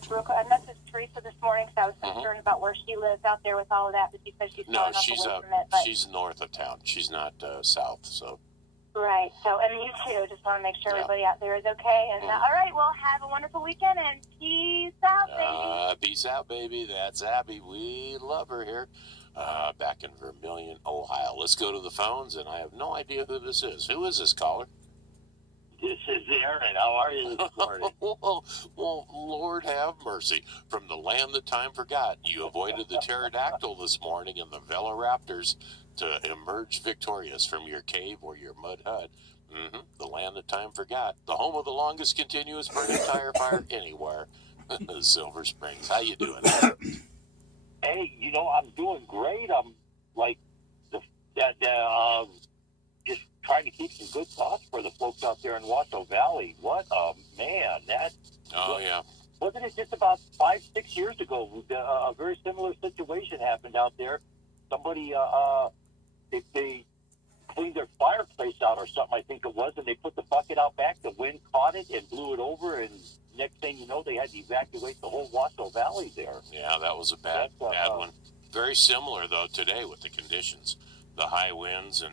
messaged Teresa this morning because I was concerned about where she lives out there with all of that, but she said she's far enough away from it. But she's north of town. She's not south, so. Right. So, and you too. Just want to make sure everybody out there is okay. And all right, well, have a wonderful weekend and peace out, baby. Peace out, baby. That's Abby. We love her here. Back in Vermilion, Ohio. Let's go to the phones, and I have no idea who this is. Who is this caller? This is Aaron. How are you this morning? Well, Lord have mercy. From the land that time forgot, you avoided the pterodactyl this morning and the velociraptors to emerge victorious from your cave or your mud hut. The land that time forgot. The home of the longest continuous burning tire fire anywhere. Silver Springs. How you doing? Hey, I'm doing great. I'm like just trying to keep some good thoughts for the folks out there in Washoe Valley. What a man! Wasn't it just about 5-6 years ago? A very similar situation happened out there. Somebody they cleaned their fireplace out or something, I think it was, and they put the bucket out back. The wind caught it and blew it over, and next thing you know, they had to evacuate the whole Washoe Valley there. Yeah, that was a bad one. Very similar, though, today with the conditions. The high winds, and,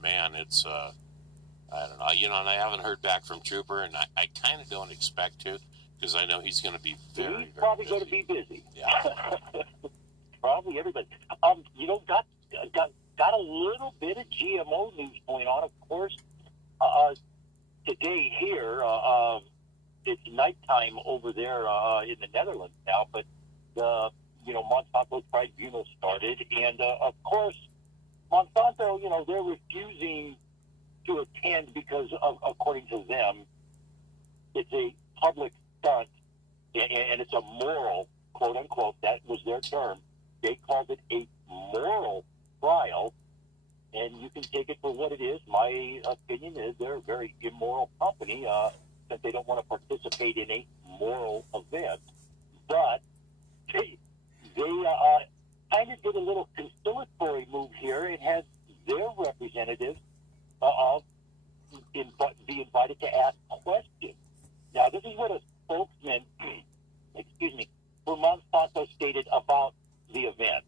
man, it's, I don't know. And I haven't heard back from Trooper, and I kind of don't expect to, because I know he's going to be very, he's probably very going to be busy. Yeah. Probably everybody. Got a little bit of GMO news going on. Of course, today here, it's nighttime over there in the Netherlands now, but the Monsanto Tribunal started, and of course, Monsanto, they're refusing to attend because, according to them, it's a public stunt, and it's a moral, quote unquote, that was their term. They called it a moral trial, and you can take it for what it is. My opinion is they're a very immoral company since they don't want to participate in a moral event. But they kind of did a little conciliatory move here and had their representatives be invited to ask questions. Now, this is what a spokesman, for Monsanto stated about the event.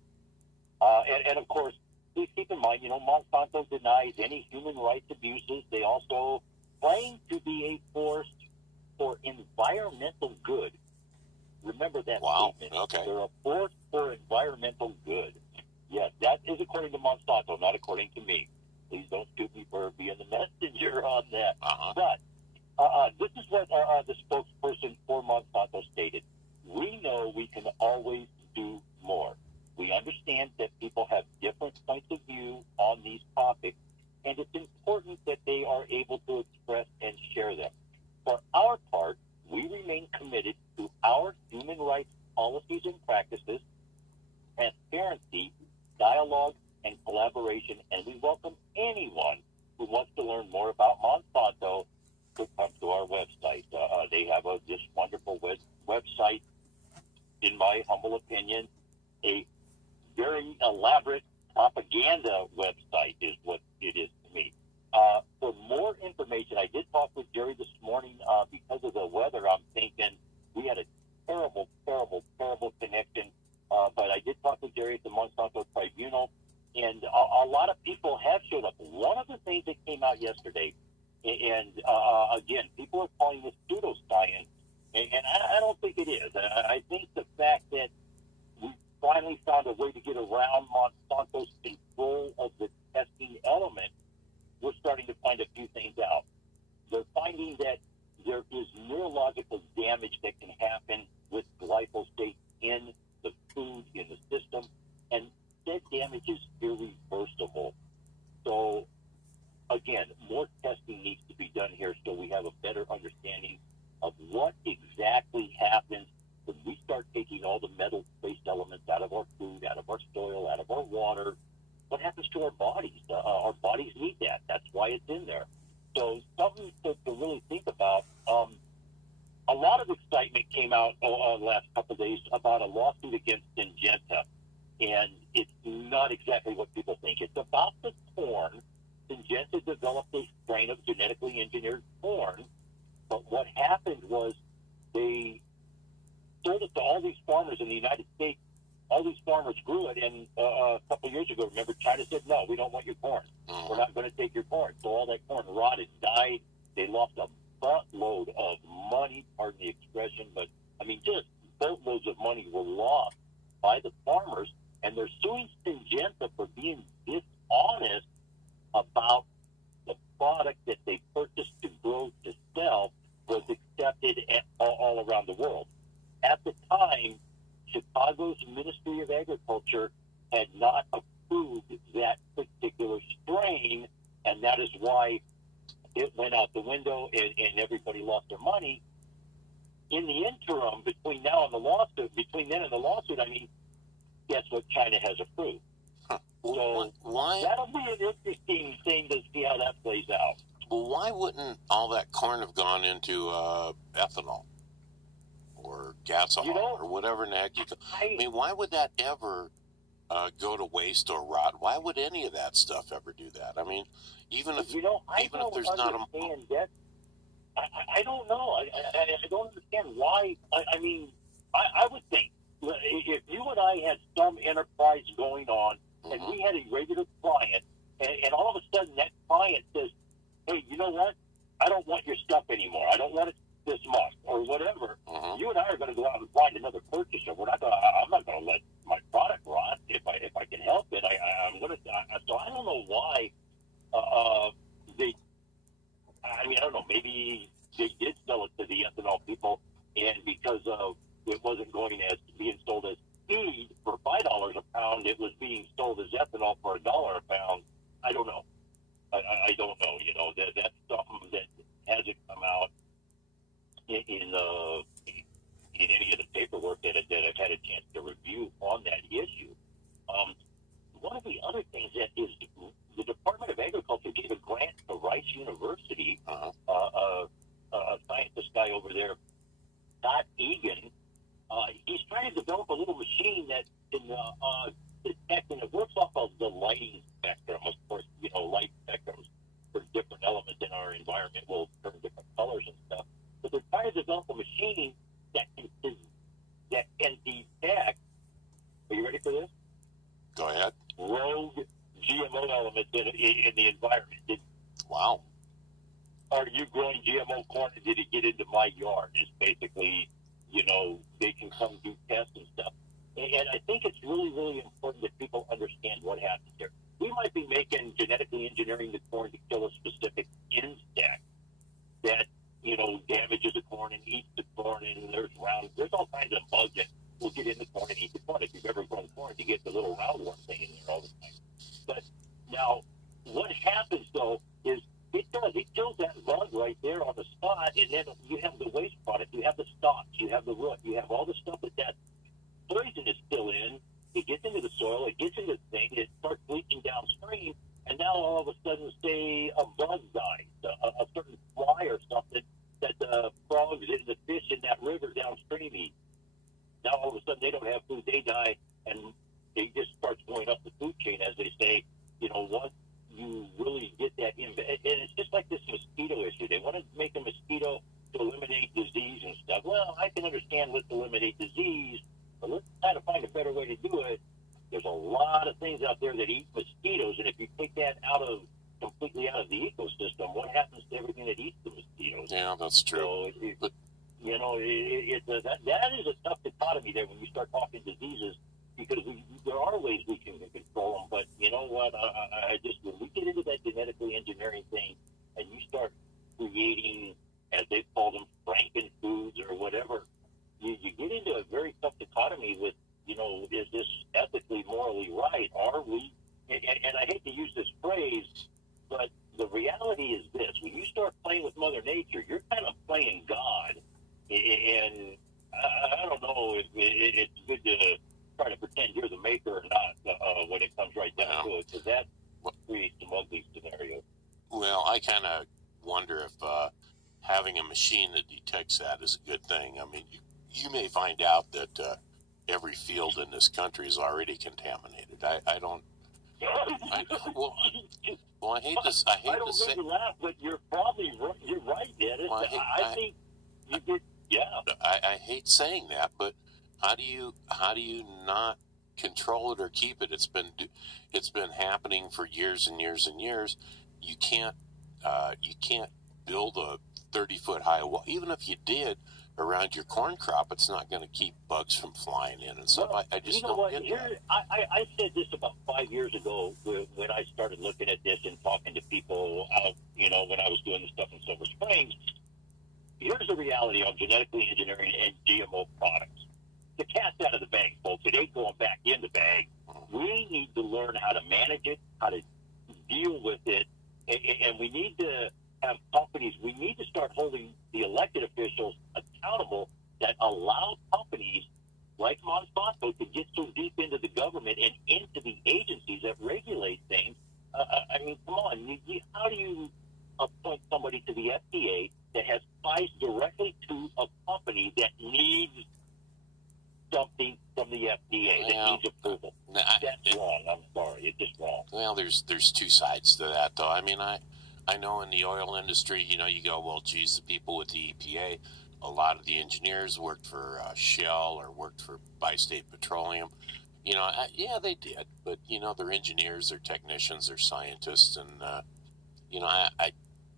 And of course, please keep in mind, Monsanto denies any human rights abuses. They also claim to be a force for environmental good. Remember that statement. Okay. They're a force for environmental good. Yes, that is according to Monsanto, not according to me. Please don't sue me for being the messenger on that. But this is what the spokesperson for Monsanto stated. We know we can always do more. We understand that people have different points of view on these topics, and it's important that they are able to express and share them. For our part, we remain committed to our human rights policies and practices, transparency, dialogue, and collaboration, and we welcome anyone who wants to learn more about Monsanto to come to our website. They have this wonderful website, in my humble opinion, a very elaborate propaganda website is what it is to me. For more information, I did talk with Jerry this morning. Because of the weather, I'm thinking we had a terrible, terrible, terrible connection. But I did talk with Jerry at the Monsanto Tribunal, and a lot of people have showed up. One of the things that came out yesterday, and again, people are calling this pseudoscience, and I don't think it is. I think the fact that we finally found a way to get around Monsanto's control of the testing element, we're starting to find a few things out. They're finding that there is neurological damage that can happen with glyphosate in the food, in the system, and that damage is irreversible. So, again, more testing needs to be done here so we have a better understanding of what exactly happens when we start taking all the metal-based elements out of our food, out of our soil, out of our water. What happens to our bodies? Our bodies need that. That's why it's in there. So something to really think about. A lot of excitement came out the last couple of days about a lawsuit against Syngenta, and it's not exactly what people think. It's about the corn. Syngenta developed a strain of genetically engineered corn, but what happened was they sold it to all these farmers in the United States. All these farmers grew it, and a couple of years ago, remember, China said, no, we don't want your corn. We're not going to take your corn. So all that corn rotted, died. They lost a buttload of money, pardon the expression, but, I mean, just boatloads of money were lost by the farmers, and they're suing Syngenta for being dishonest about the product that they purchased to grow to sell was accepted all around the world. At the time, Chicago's Ministry of Agriculture had not approved that particular strain, and that is why it went out the window and everybody lost their money. In the interim, between then and the lawsuit, I mean, guess what China has approved? So why? That'll be an interesting thing to see how that plays out. Well, why wouldn't all that corn have gone into ethanol or gasohol or whatever in the heck I mean, why would that ever go to waste or rot? Why would any of that stuff ever do that? I mean, even if there's not a... I don't know. I don't understand why. I mean, I would think if you and I had some enterprise going on and we had a regular client, and all of a sudden that client says, hey, you know what? I don't want your stuff anymore. I don't want it this month or whatever. You and I are going to go out and find another purchaser. I'm not going to let my product rot if I can help it. I'm going to. So I don't know why they. I mean, I don't know. Maybe they did sell it to the ethanol people, and because of it wasn't being sold as feed for $5 a pound, it was being sold as ethanol for $1 a pound. I don't know. I don't know. You know, that's something that hasn't come out in any of the paperwork that I've had a chance to review on that issue. One of the other things that is the Department of Agriculture gave a grant to Rice University. A scientist guy over there, Scott Egan, he's trying to develop a little machine that can detect, and it works off of the lighting spectrum. Of course, you know, light spectrums for different elements in our environment will turn different colors and stuff. But they're trying to develop a machine that can detect. Are you ready for this? Go ahead. Rogue GMO elements in the environment. Wow. Are you growing GMO corn, and did it get into my yard? It's basically, you know, they can come do tests and stuff. And I think it's really, really important that people understand what happens here. We might be genetically engineering the corn to kill a specific insect that, you know, damages the corn and eats the corn, and there's all kinds of bugs that will get in the corn and eat the corn. If you've ever grown corn, you get the little roundworm thing in there all the time. But now, what happens, though, is it kills that bug right there on the spot, and then you have the waste product, you have the stalks, you have the root, you have all the stuff that poison is still in. It gets into the soil, it gets into the thing, it starts leaching downstream, and now all of a sudden, say, a bug dies, a certain fly or something that the frogs and the fish in that river downstream eat. Now all of a sudden they don't have food, they die, and they just start going up the food chain, as they say. You know, once you really get that in, and it's just like this mosquito issue. They want to make a mosquito to eliminate disease and stuff. Well, I can understand let's eliminate disease, but let's try to find a better way to do it. There's a lot of things out there that eat mosquitoes, and if you take that completely out of the ecosystem, what happens to everything that eats the mosquitoes? Yeah, that's true. So, you know, that is a tough dichotomy there when you start talking diseases, because there are ways we can control them, but you know what? I just, when we get into that genetically engineering thing, and you start creating, as they call them, Franken foods or whatever, you get into a very tough dichotomy with, you know, is this ethically, morally right? Are we? And I hate to use this phrase, but the reality is this: when you start playing with Mother Nature, you're kind of playing God. And I don't know if it's good to try to pretend you're the maker or not when it comes right down to it, because that creates some ugly scenarios. Well, I kind of wonder if having a machine that detects that is a good thing. I mean, you may find out that every field in this country is already contaminated. I don't. Well, I hate to say. I don't make you laugh, but you're probably you're right, Dennis. Well, I think I hate saying that, but how do you not control it or keep it? It's been happening for years and years and years. You can't build a 30-foot high wall. Even if you did around your corn crop, it's not going to keep bugs from flying in and stuff. Well, I just don't get that. I said this about 5 years ago when I started looking at this and talking to people out, when I was doing the stuff in Silver Springs. Here's the reality on genetically engineering and GMO products. The cat's out of the bag, folks. It ain't going back in the bag. We need to learn how to manage it, how to deal with it, and we need to have companies. We need to start holding the elected officials accountable that allow companies like Monsanto to get so deep into the government and into the agencies that regulate things. I mean, come on. How do you appoint somebody to the FDA that has ties directly to a company that needs something from the FDA, that needs approval? That's wrong. I'm sorry. It's just wrong. Well, there's two sides to that, though. I mean, I know in the oil industry, you go, well, geez, the people with the EPA, a lot of the engineers worked for Shell or worked for Bi-State Petroleum. Yeah, they did, but they're engineers, they're technicians, they're scientists, and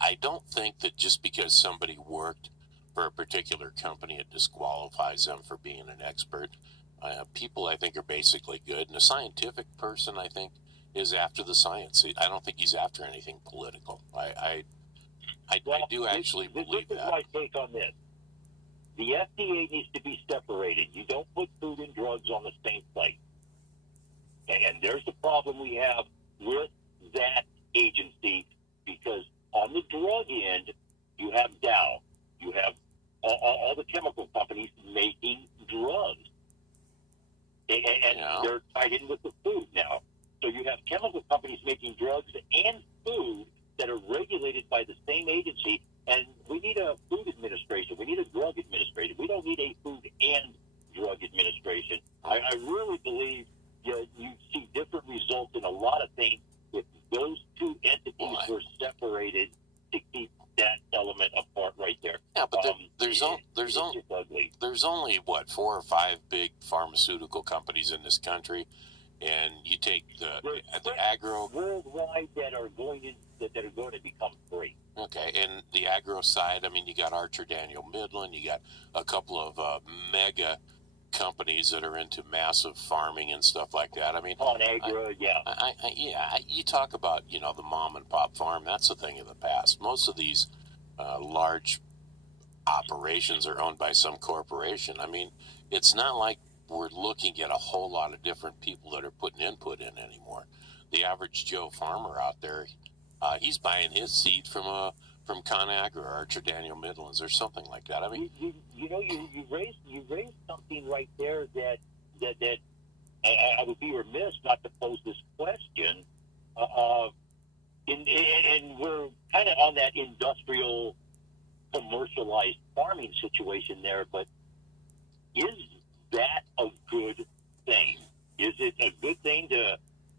I don't think that just because somebody worked for a particular company, it disqualifies them for being an expert. People, I think, are basically good, and a scientific person, I think, is after the science. I don't think he's after anything political. I do actually believe that. This is my take on this. The FDA needs to be separated. You don't put food and drugs on the same site. And there's the problem we have with that agency, because on the drug end, you have Dow. You have all the chemical companies making drugs. And they're tied in with the food now. So you have chemical companies making drugs and food that are regulated by the same agency. And we need a food administration. We need a drug administration. We don't need a food and drug administration. I really believe you see different results in a lot of things if those two entities were separated to keep that element apart right there. Yeah, but there's only what, 4 or 5 big pharmaceutical companies in this country, and you take the agro worldwide that are going to become free. Okay, and the agro side, I mean, you got Archer Daniel Midland, you got a couple of mega companies that are into massive farming and stuff like that. I mean, ConAgra, you talk about the mom and pop farm. That's a thing of the past. Most of these large operations are owned by some corporation. I mean, it's not like we're looking at a whole lot of different people that are putting input in anymore. The average Joe farmer out there, he's buying his seed from ConAgra or Archer Daniel Midlands or something like that. I mean, you raised something right there that I would be remiss not to pose this question. And we're kind of on that industrial, commercialized farming situation there, but is that a good thing? Is it a good thing to,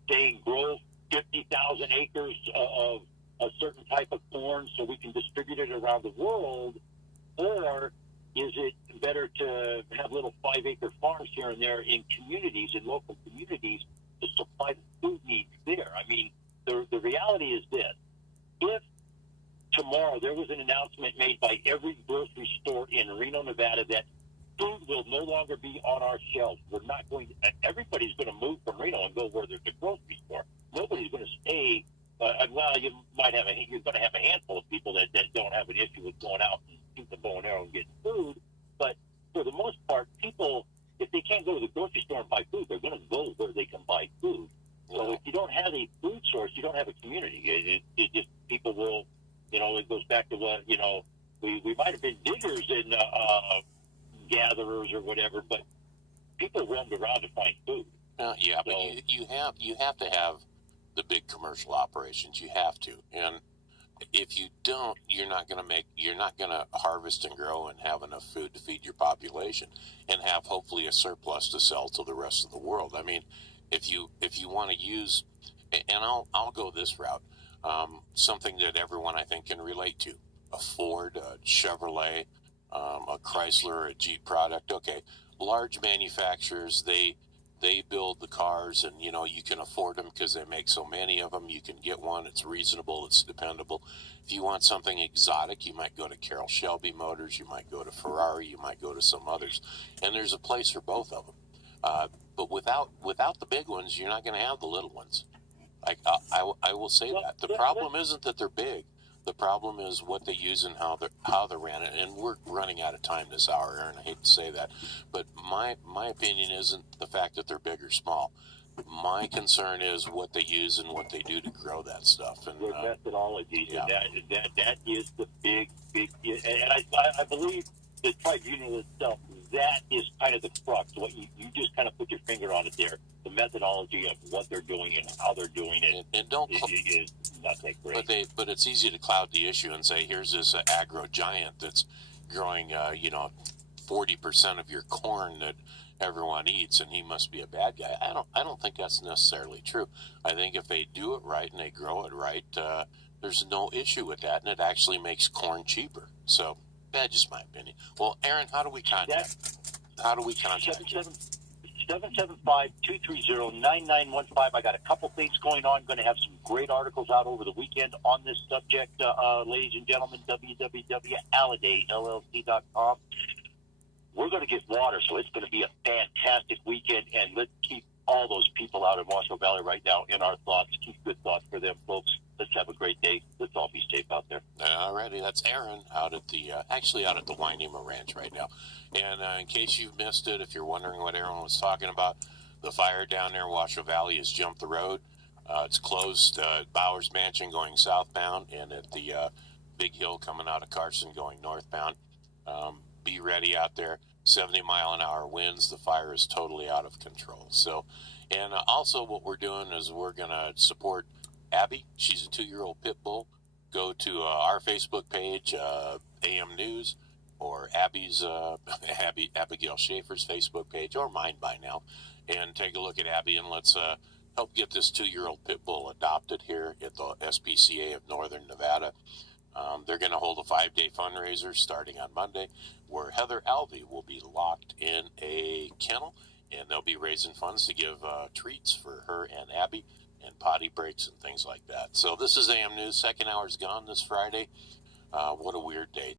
say, grow 50,000 acres of a certain type of corn so we can distribute it around the world, or is it better to have little 5-acre farms here and there in communities, in local communities, to supply the food needs there? I mean, the reality is this. If tomorrow there was an announcement made by every grocery store in Reno, Nevada, that food will no longer be on our shelves, everybody's going to move from Reno and go where there's a grocery store. Nobody's going to stay. You're going to have a handful of people that don't have an issue with going out and shoot the bow and arrow and getting food. But for the most part, people, if they can't go to the grocery store and buy food, they're going to go where they can buy food. So if you don't have a food source, you don't have a community. It just, people will, it goes back to what, we might have been diggers and gatherers or whatever, but people roamed around to find food. But you have to have the big commercial operations. You have to, and if you don't, you're not going to harvest and grow and have enough food to feed your population and have hopefully a surplus to sell to the rest of the world. I mean, if you want to use, and I'll go this route, something that everyone I think can relate to: a Ford, a Chevrolet, a Chrysler or a Jeep product. Okay, large manufacturers, they build the cars, and you can afford them because they make so many of them. You can get one, it's reasonable, it's dependable. If you want something exotic, you might go to Carroll Shelby Motors, you might go to Ferrari, you might go to some others, and there's a place for both of them. But without the big ones, you're not going to have the little ones. I will say that the problem isn't that they're big. The problem is what they use and how they're ran it. And we're running out of time this hour, Aaron. I hate to say that, but my opinion isn't the fact that they're big or small. My concern is what they use and what they do to grow that stuff. And their methodology. Yeah. That is the big. And I believe the tribunal itself, that is kind of the crux. What you just kind of put your finger on it there. The methodology of what they're doing and how they're doing it, and don't is not that great. But it's easy to cloud the issue and say, here's this agro giant that's growing 40% of your corn that everyone eats, and he must be a bad guy. I don't think that's necessarily true. I think if they do it right and they grow it right, there's no issue with that, and it actually makes corn cheaper. So that's just my opinion. Well, Aaron, how do we contact you? 775-230-9915. I got a couple things going on. Going to have some great articles out over the weekend on this subject, ladies and gentlemen. www.alladayllc.com. We're going to get water, so it's going to be a fantastic weekend, and let's keep all those people out in Washoe Valley right now in our thoughts. Keep good thoughts for them, folks. Let's have a great day. Let's all be safe out there. Alrighty, that's Aaron out at the Wynema Ranch right now. And in case you've missed it, if you're wondering what Aaron was talking about, the fire down there in Washoe Valley has jumped the road. It's closed Bowers Mansion going southbound, and at the Big Hill coming out of Carson going northbound. Be ready out there. 70-mile-an-hour winds. The fire is totally out of control. So, and also what we're doing is we're going to support Abby. She's a 2-year-old pit bull. Go to our Facebook page, AM News, or Abby's Abigail Schaefer's Facebook page, or mine by now, and take a look at Abby, and let's help get this 2-year-old pit bull adopted here at the SPCA of Northern Nevada. They're going to hold a 5-day fundraiser starting on Monday, where Heather Alvey will be locked in a kennel, and they'll be raising funds to give treats for her and Abby, and potty breaks and things like that. So this is AM News. Second hour's gone this Friday. What a weird day.